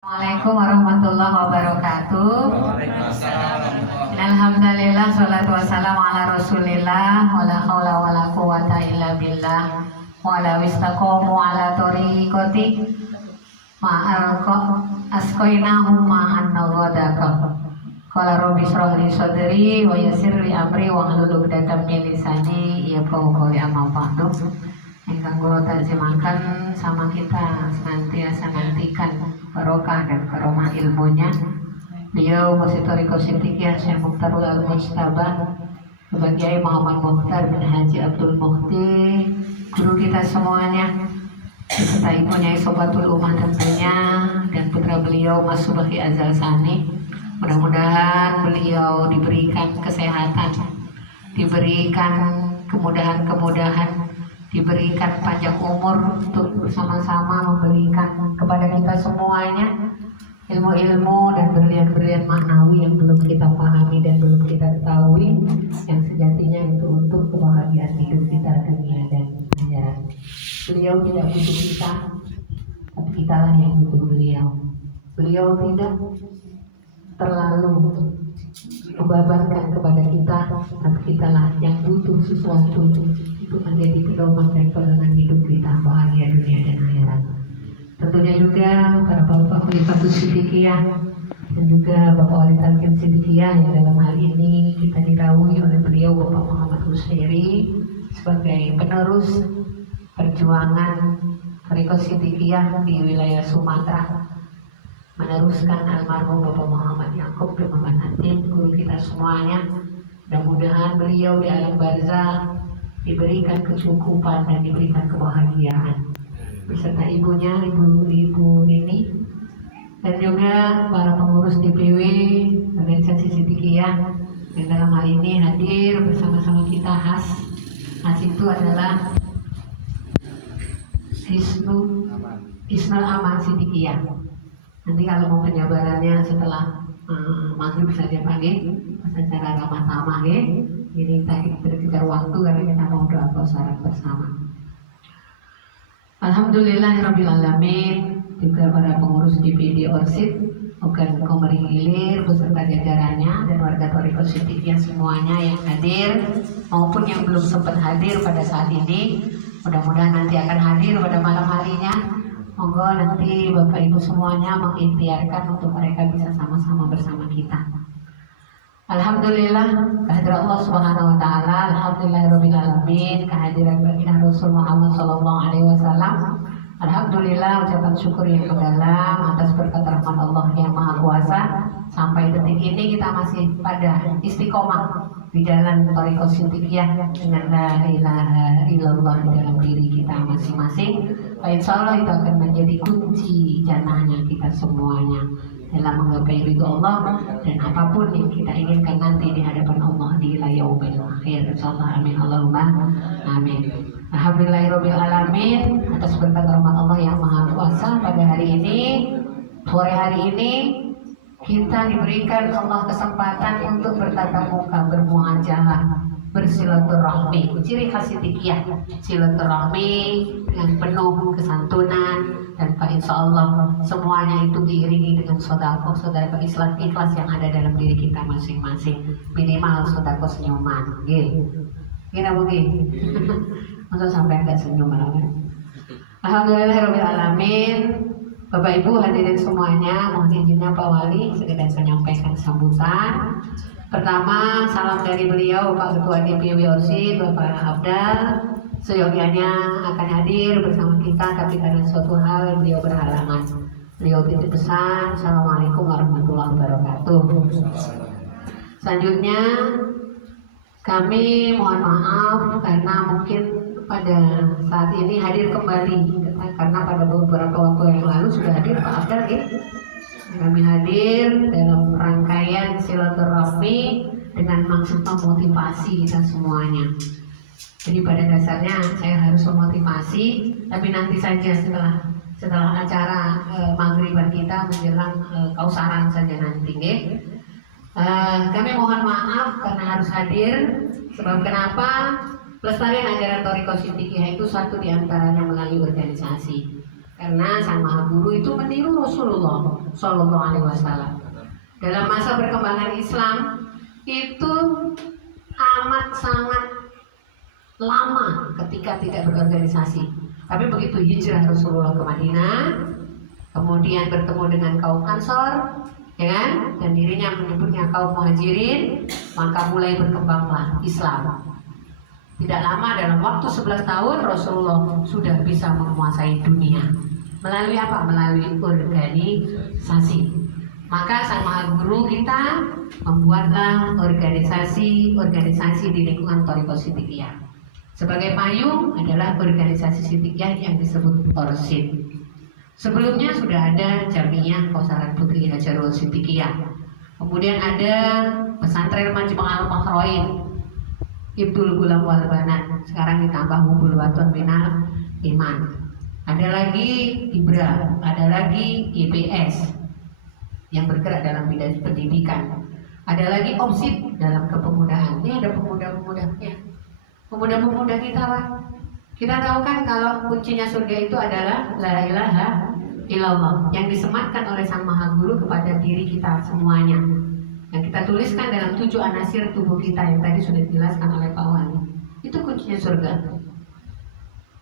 Assalamualaikum warahmatullahi wabarakatuh. Alhamdulillah, sholatu wassalamu ala rasulillah, wala hawla wala quwata illa billah, wala wistaqomu ala tariqati ma'arqa askoinahum ma'an nawadaka. Qala rabbi shrah li sadri wa yassir li amri wa hlul 'uqdatam min lisani yafqahu qawli. Amma ba'du. Ingkang kula terjemahkan sama kita senantiasa nantikan barokah dan karomah ilmunya. Beliau Masih Thariqah Siddiqiyah Syekh Mukhtarul Al-Mujtaba, Bapak Kiai Muhammad Mukhtar bin Haji Abdul Mukhti, guru kita semuanya, beserta ibunya Sobatul Ummah tentunya, dan putra beliau Mas Subhi Azal Sani. Mudah-mudahan beliau diberikan kesehatan, diberikan kemudahan-kemudahan, diberikan panjang umur untuk bersama-sama memberikan kepada kita semuanya ilmu-ilmu dan berlian-berlian maknawi yang belum kita pahami dan belum kita ketahui, yang sejatinya itu untuk kebahagiaan hidup kita dunia dan akhirat. Beliau tidak butuh kita, tapi kitalah yang butuh beliau. Beliau tidak terlalu membebankan kepada kita, tapi kitalah yang butuh sesuatu untuk menjadi pedoman dan pegangan hidup kita bahagia dunia dan akhirat. Tentunya juga para bapak Khalifatus Siddiqiyah dan juga bapak Wali Talqin Siddiqiyah yang dalam hal ini kita didahului oleh beliau Bapak Muhammad Husseiri sebagai penerus perjuangan Thariqah Siddiqiyah di wilayah Sumatera, meneruskan almarhum Bapak Muhammad Yaqub bin Muhammad Hatim, guru kita semuanya. Mudah-mudahan beliau di alam barzah diberikan kecukupan dan diberikan kebahagiaan beserta ibunya, ibu Nini, dan juga para pengurus DPW organisasi Siddiqiyah yang dalam hal ini hadir bersama-sama kita. Has itu adalah Isnul Aman Siddiqiyah. Nanti kalau mau penjabarannya setelah maghrib saja pagi secara ramah tamah ya. Ini tadi berkejar waktu karena kita mau doa bersama bersama. Alhamdulillahirabbil alamin. Juga para pengurus DPD Orsid, Ogan Komering Ilir beserta jajarannya, dan warga Thariqah Siddiqiyah semuanya yang hadir maupun yang belum sempat hadir pada saat ini, mudah-mudahan nanti akan hadir pada malam harinya. Monggo nanti Bapak Ibu semuanya mengikhtiarkan untuk mereka bisa sama-sama bersama kita. Alhamdulillah, kehadiran Allah Subhanahu wa taala, alhamdulillahirabbil alamin, kehadiran baginda Rasul Muhammad sallallahu alaihi wasallam. Alhamdulillah, ucapan syukur yang mendalam atas berkat rahmat Allah yang Maha Kuasa. Sampai detik ini kita masih pada istiqomah di jalan Thariqah Siddiqiyah dengan la ilaha illallah di dalam diri kita masing-masing. Insya Allah itu akan menjadi kunci jannahnya kita semuanya dalam menggapai ridho Allah dan apapun yang kita inginkan nanti di hadapan Allah di yaumil akhir. Insyaallah, amin Allahumma amin. Alhamdulillahirabbil alamin, atas berkat rahmat Allah yang Maha Kuasa, pada hari ini, sore hari ini kita diberikan Allah kesempatan untuk bertatap muka, bermuajalah, bersilaturahmi. Ciri khas Siddiqiyah, silaturahmi dengan penuh kesantunan, dan insya Allah semuanya itu diiringi dengan sodako ikhlas yang ada dalam diri kita masing-masing. Minimal sodako senyuman, gina bugi. Masa sampai agak senyum malah. Alhamdulillahirabbil alamin. Bapak Ibu hadirin semuanya, mohon izinnya Pak Wali sekedar menyampaikan sambutan. Pertama, salam dari beliau Pak Ketua DPW Orsid, Bapak Abdal. Seyogianya akan hadir bersama kita, tapi karena suatu hal beliau berhalangan. Beliau titip pesan, Assalamualaikum warahmatullahi wabarakatuh. Selanjutnya, kami mohon maaf karena mungkin pada saat ini hadir kembali, karena pada beberapa waktu yang lalu sudah hadir Pak Abdal ya. Kami hadir dalam rangkaian silaturahmi dengan maksud memotivasi kita semuanya. Jadi pada dasarnya saya harus memotivasi, tapi nanti saja setelah acara maghriban kita menjelang kausaran saja nanti ya. Kami mohon maaf karena harus hadir. Sebab kenapa? Pelestarian ajaran Thariqah Siddiqiyah itu satu diantaranya melalui organisasi. Karena Sang Maha Guru itu meniru Rasulullah Shallallahu Alaihi Wasallam. Dalam masa perkembangan Islam itu amat sangat lama ketika tidak berorganisasi. Tapi begitu hijrah Rasulullah ke Madinah, kemudian bertemu dengan kaum Ansor, ya kan? Dan dirinya menyebutnya kaum Muhajirin, maka mulai berkembanglah Islam. Tidak lama, dalam waktu 11 tahun Rasulullah sudah bisa menguasai dunia. Melalui apa? Melalui organisasi. Maka Sang Maha Guru kita membuatlah organisasi di lingkungan Thariqah Shidhiyah. Sebagai payung adalah organisasi Shidhiyah yang disebut Orsid. Sebelumnya sudah ada Jamiah Kausaran Putri Hajarul Shidhiyah. Kemudian ada pesantren Majma'al Makhrain, Ibtul Gulam wal Banat. Sekarang ditambah Hubul Waton Minal Iman. Ada lagi Ibra, ada lagi IPS yang bergerak dalam bidang pendidikan. Ada lagi OPSID dalam kepemudaan. Ini ada pemuda-pemudanya. Pemuda-pemuda kita lah. Kita tahu kan kalau kuncinya surga itu adalah la ilaha illallah, yang disematkan oleh Sang Maha Guru kepada diri kita semuanya. Yang kita tuliskan dalam 7 anasir tubuh kita yang tadi sudah dijelaskan oleh Pak Wali. Itu kuncinya surga.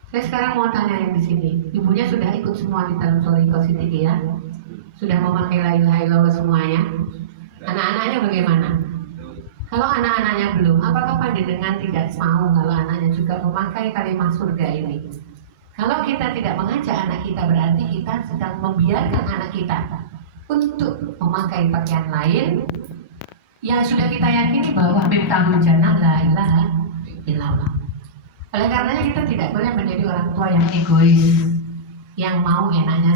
Saya sekarang mau tanya yang di sini. Ibunya sudah ikut semua di dalam Thariqah Shidhiyah? Sudah memakai la ilaha illallah semuanya? Anak-anaknya bagaimana? Kalau anak-anaknya belum, apakah panjenengan tidak mau kalau anaknya juga memakai kalimat surga ini? Kalau kita tidak mengajak anak kita, berarti kita sedang membiarkan anak kita untuk memakai pakaian lain yang sudah kita yakini bahwa miftahul jannah la ilaha illallah. Oleh karenanya kita tidak boleh menjadi orang tua yang egois, yang mau enaknya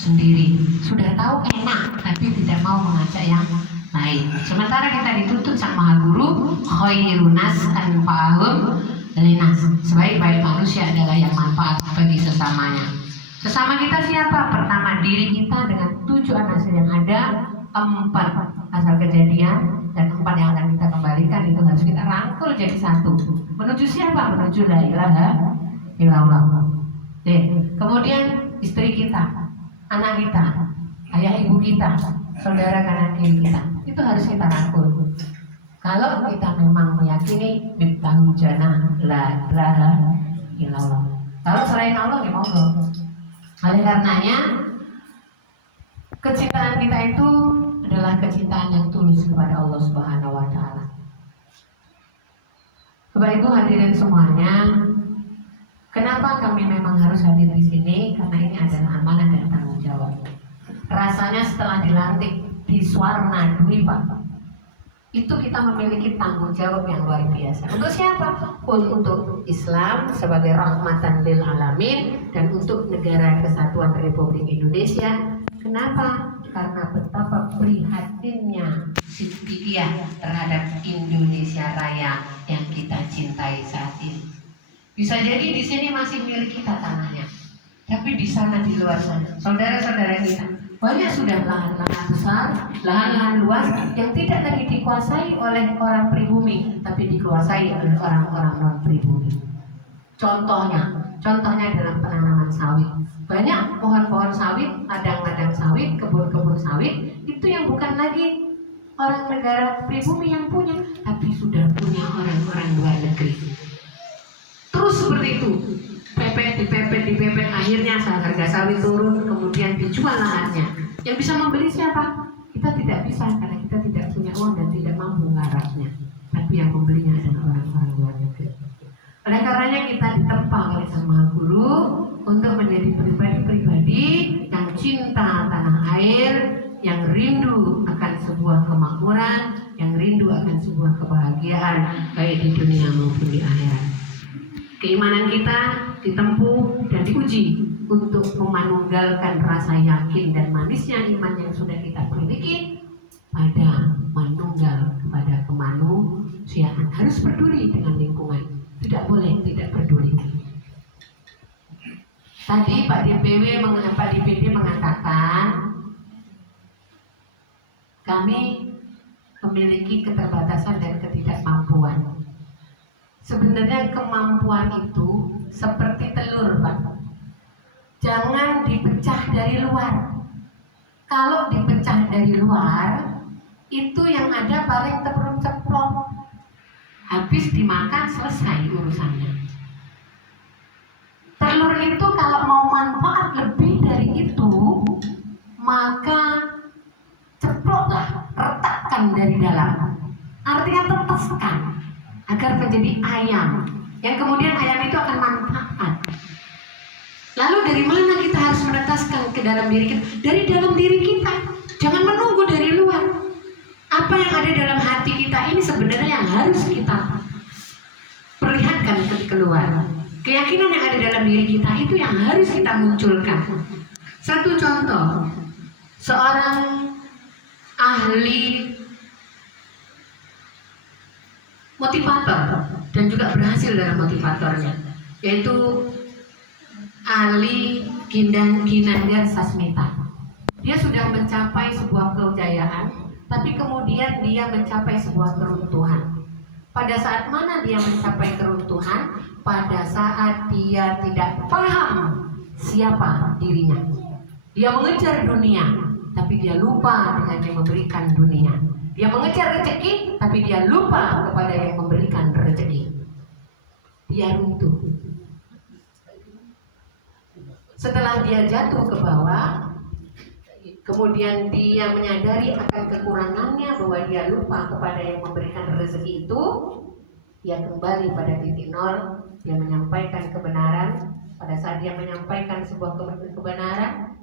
sendiri. Sudah tahu enak, tapi tidak mau mengajak yang lain. Sementara kita dituntut Sang Maha Guru, khairunas anfa'ahum linas. Sebaik-baik manusia adalah yang manfaat bagi sesamanya. Sesama kita siapa? Pertama diri kita dengan 7 anasir yang ada, 4 asal kejadian, dan 4 yang akan kita kembalikan. Itu harus kita rangkul jadi satu. Menuju siapa? Menuju la ilaha illallah. Kemudian istri kita, anak kita, ayah ibu kita, saudara kanan kiri kita, itu harus kita rangkul. Kalau kita memang meyakini miftahul jannah la ilaha illallah. Kalau selain Allah ya monggo. Oleh karenanya kecintaan kita itu adalah kecintaan yang tulus kepada Allah Subhanahu wa taala. Bapak Ibu hadirin semuanya, kenapa kami memang harus hadir di sini? Karena ini adalah amanah dan tanggung jawab. Rasanya setelah dilantik di Swarna Dwipa, itu kita memiliki tanggung jawab yang luar biasa. Untuk siapa? Untuk Islam sebagai rahmatan lil alamin dan untuk negara kesatuan Republik Indonesia. Kenapa? Karena betapa prihatinnya Shidhiyah terhadap Indonesia Raya yang kita cintai saat ini. Bisa jadi di sini masih milik kita tanahnya, tapi di sana di luar sana, saudara-saudara kita banyak sudah lahan-lahan besar, lahan-lahan luas yang tidak lagi dikuasai oleh orang pribumi, tapi dikuasai oleh orang-orang non pribumi. Contohnya dalam penanaman sawit. Banyak pohon-pohon sawit, ladang-ladang sawit, kebun-kebun sawit, itu yang bukan lagi orang negara pribumi yang punya, tapi sudah punya orang-orang luar negeri. Terus seperti itu, dipepet, akhirnya harga sawit turun, kemudian dijual lahannya. Yang bisa membeli siapa? Kita tidak bisa, karena kita tidak punya uang dan tidak mampu menggarapnya. Tapi yang membelinya adalah orang-orang luar negeri. Oleh karenanya kita ditempa oleh Sang Maha Guru untuk menjadi pribadi-pribadi yang cinta tanah air, yang rindu akan sebuah kemakmuran, yang rindu akan sebuah kebahagiaan baik di dunia maupun di akhirat. Keimanan kita ditempuh dan diuji untuk memanunggalkan rasa yakin dan manisnya iman yang sudah kita miliki pada manunggal kepada kemanusiaan. Harus peduli dengan lingkungan, tidak boleh tidak peduli. Tadi Pak DPD mengatakan kami memiliki keterbatasan dan ketidakmampuan. Sebenarnya kemampuan itu seperti telur, Pak. jangan dipecah dari luar. Kalau dipecah dari luar, itu yang ada paling ceplok. Habis dimakan, selesai urusannya. Telur itu kalau mau manfaat lebih dari itu, maka ceploklah, retakkan dari dalam. Artinya teteskan agar menjadi ayam. Yang kemudian ayam itu akan manfaat. Lalu dari mana kita harus menetaskan ke dalam diri kita? Dari dalam diri kita. Jangan menunggu dari luar. Apa yang ada dalam hati kita ini sebenarnya yang harus kita perlihatkan keluar. Keyakinan yang ada dalam diri kita itu yang harus kita munculkan. Satu contoh, seorang ahli motivator dan juga berhasil dalam motivatornya, yaitu Ali Ginandar Sasmita. Dia sudah mencapai sebuah kejayaan, tapi kemudian dia mencapai sebuah keruntuhan. Pada saat mana dia mencapai keruntuhan? Pada saat dia tidak paham siapa dirinya. Dia mengejar dunia, tapi dia lupa dengan yang memberikan dunia. Dia mengejar rezeki, tapi dia lupa kepada yang memberikan rezeki. Dia runtuh. Setelah dia jatuh ke bawah, kemudian dia menyadari akan kekurangannya, bahwa dia lupa kepada yang memberikan rezeki itu. Dia kembali pada titik nol. Dia menyampaikan kebenaran. Pada saat dia menyampaikan sebuah kebenaran,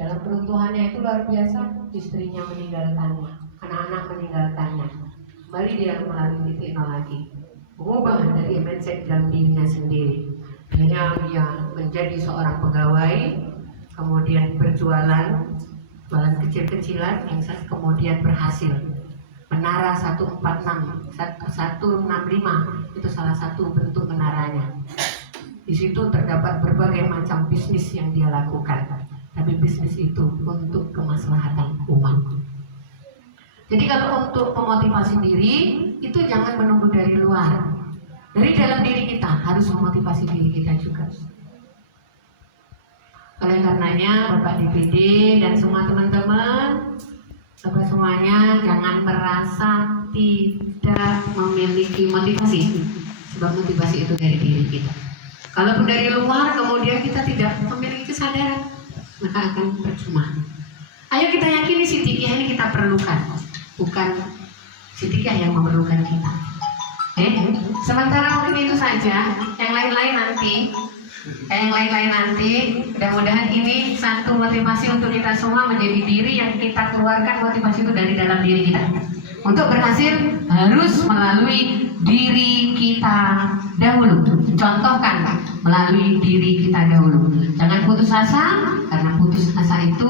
dalam keruntuhannya itu luar biasa. Istrinya meninggalkannya, anak-anak meninggalkannya. Kembali dia melalui titik nol lagi, mengubah dari mindset dalam dirinya sendiri. Akhirnya dia menjadi seorang pegawai, kemudian berjualan, jualan kecil-kecilan, yang kemudian berhasil. Menara 165 itu salah satu bentuk menaranya. Di situ terdapat berbagai macam bisnis yang dia lakukan, tapi bisnis itu untuk kemaslahatan umat. Jadi kalau untuk memotivasi diri, itu jangan menunggu dari luar. Dari dalam diri kita harus memotivasi diri kita juga. Oleh karenanya Bapak DPD dan semua teman-teman, Bapak semuanya jangan merasa tidak memiliki motivasi, sebab motivasi itu dari diri kita. Kalaupun dari luar kemudian kita tidak memiliki kesadaran, maka akan percuma. Ayo kita yakini Siddiqiyah ini kita perlukan, bukan Siddiqiyah yang memerlukan kita. Sementara mungkin itu saja. Yang lain-lain nanti, mudah-mudahan ini satu motivasi untuk kita semua menjadi diri yang kita keluarkan. Motivasi itu dari dalam diri kita. Untuk berhasil harus melalui diri kita dahulu. Contohkan melalui diri kita dahulu. Jangan putus asa, karena putus asa itu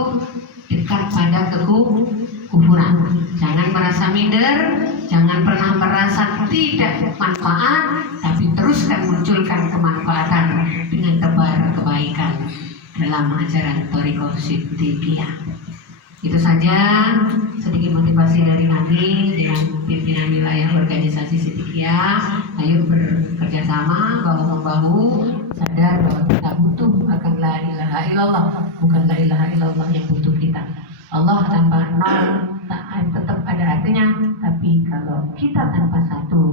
dekat pada kekufuran. Jangan merasa minder, jangan pernah merasa tidak manfaat, tapi teruskan munculkan kemanfaatan dengan tebar kebaikan dalam ajaran Thariqah Siddiqiyah. Itu saja sedikit motivasi dari kami dengan pimpinan wilayah organisasi Siddiqiyah. Ayo bekerja sama, bahu-membahu, sadar bahwa kita butuh akan la ilaha illallah, bukan la ilaha illallah yang butuh kita. Allah tanpa nol tetap ada artinya, tapi kalau kita tanpa satu